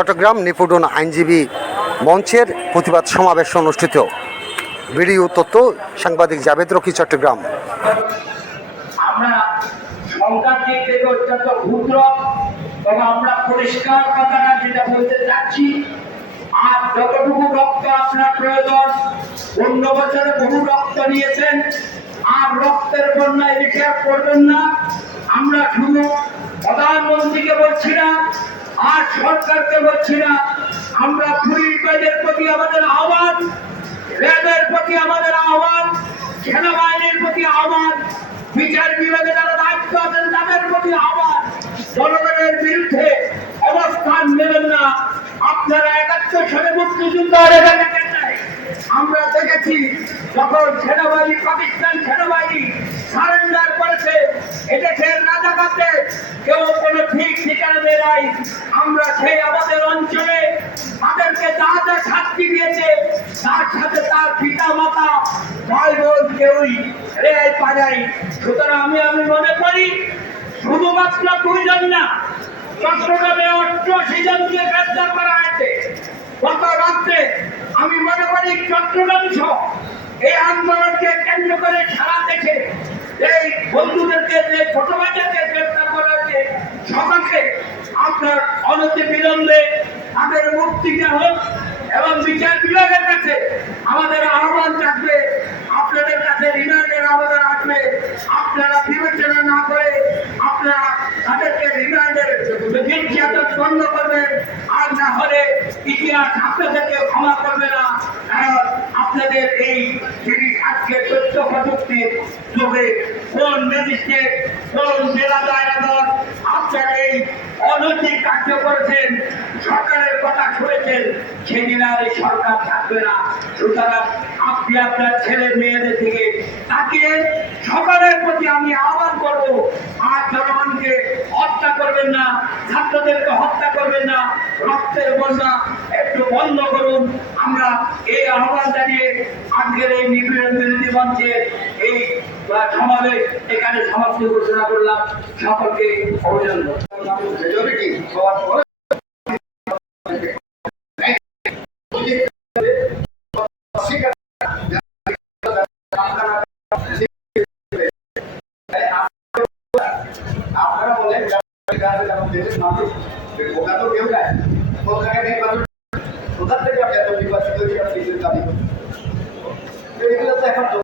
চট্টগ্রাম নিপুডন আইনজীবী মঞ্চের প্রতিবাদ সমাবেশ অনুষ্ঠিত। ভিডিও তথ্য, সাংবাদিক জাভেদ রকি, চট্টগ্রাম। আর যতটুকু রক্ত আপনার প্রয়োজন অন্য বছরে বহু রক্ত নিয়েছেন, আর রক্তের করবেন না। আমরা শুধু প্রধানমন্ত্রীকে বলছি না আর সরকারকে বলছি না। আমরা পুলিশ প্রতি আমাদের আহ্বান, র্যাবের প্রতি আমাদের আহ্বান, সেনাবাহিনীর প্রতি আহ্বান, বিচার বিভাগে যারা দায়িত্ব আছেন তাদের প্রতি আহ্বান। জনগণের বিরুদ্ধে অবস্থান নেবেন না। আপনারা একাত্তর সালে মুক্তিযুদ্ধ আমরা দেখেছি যখন সেনাবাহিনী, পাকিস্তান সেনাবাহিনী সারেন্ডার করেছে এটা এদেশের রাজাকাতে কেউ নাই। আমরা সেই আমাদের অঞ্চলে তাদেরকে যা যা শাস্তি দিয়েছে, তার সাথে তার পিতা মাতা ভাই বোন কেউই রেহাই পায় সুতরাং আমি আমি মনে করি, শুধুমাত্র দুইজন না, চট্টগ্রামে অষ্টআশি জনকে গ্রেপ্তার করা হয়েছে। গত রাত্রে আমি মনে করি চট্টগ্রাম সহ এই আন্দোলনকে কেন্দ্র করে সারা দেশে এই বন্ধুদেরকে যে ছোট বাচ্চাকে গ্রেপ্তার করা হয়েছে সকলকে আপনার অনতি বিলম্বে তাদের মুক্তিকে হোক এবং বিচার বিভাগের কাছে আমাদের আহ্বান থাকবে, আপনাদের কাছে রিমান্ডের আবেদন আসবে। আপনারা বিবেচনা না করে আপনারা তাদেরকে রিমান্ডের নির্যাতন বন্ধ করবেন। আর না হলে ইতিহাস আপনাদেরকে ক্ষমা করবে না। কারণ আপনাদের এই জিনিস আজকে তথ্য প্রযুক্তির যুগে কোন ম্যাজিস্ট্রেট, কোন জেলা দায়রাদর আপনারা এই অনৈতিক কার্য করেছেন, সরকারের কথা শুনেছেন, সেদিন আর এই সরকার থাকবে না। সুতরাং আপনি আপনার ছেলে মেয়েদের থেকে তাকে সকলের প্রতি আমি আহ্বান করব, আর করবেন না, ছাত্রদেরকে হত্যা করবেন না, রক্তের বন্যা একটু বন্ধ করুন। আমরা এই আহ্বান জানিয়ে আজকের এই নিপীড়ন বিরোধী মঞ্চের এই সমাবেশ এখানে সমাপ্তি ঘোষণা করলাম। সকলকে অভিনন্দন। काय असेल आपण त्याचे मागे कोकणातून घेऊन काय कोकणाकडे काही बाजू स्वतःच त्याच्या आपल्या दोन्ही पासून दोन्ही पासून चालू ते विकलंच आहे पण